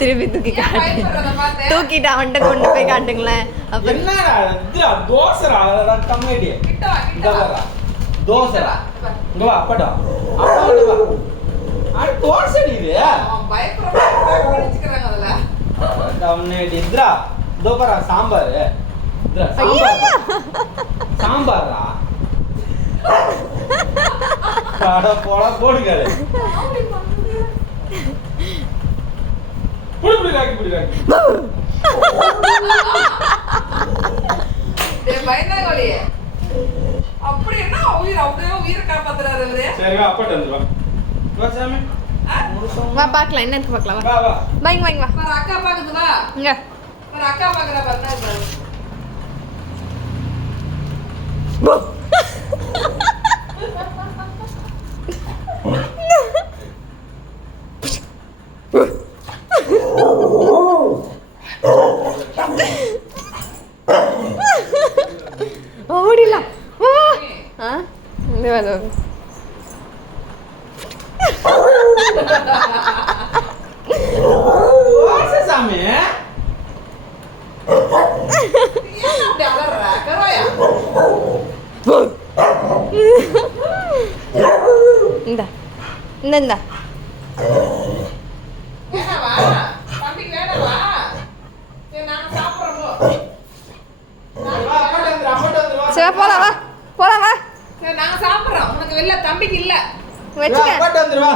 திருப்பி தூக்கி காட்டு. தூக்கிட்டு அவன்கிட்ட கொண்டு போய் காட்டுங்களேன். சாம்பாரா போடுங்க அப்படி என்ன உயிர் அப்படியே உயிரை காப்பாத்துறாரு அவரு. சரி வா அப்பட்ட வந்துருவா. வா சாமி. வா பார்க்கலாம் என்ன இருக்கு பார்க்கலாம். வா வா. வாங்க வாங்க வா. பாரு அக்கா பாக்குது வா. இங்க. பாரு அக்கா பாக்குறா பாரு. ஓடிலாம். ஆ இந்த வந்து சாமி இந்த இந்த இந்த சரி போலாம் வா போலாம் வா. நாங்க சாப்பிடுறோம். உனக்கு வெளில தம்பிக்கு இல்ல வச்சுக்க. வந்துருவா.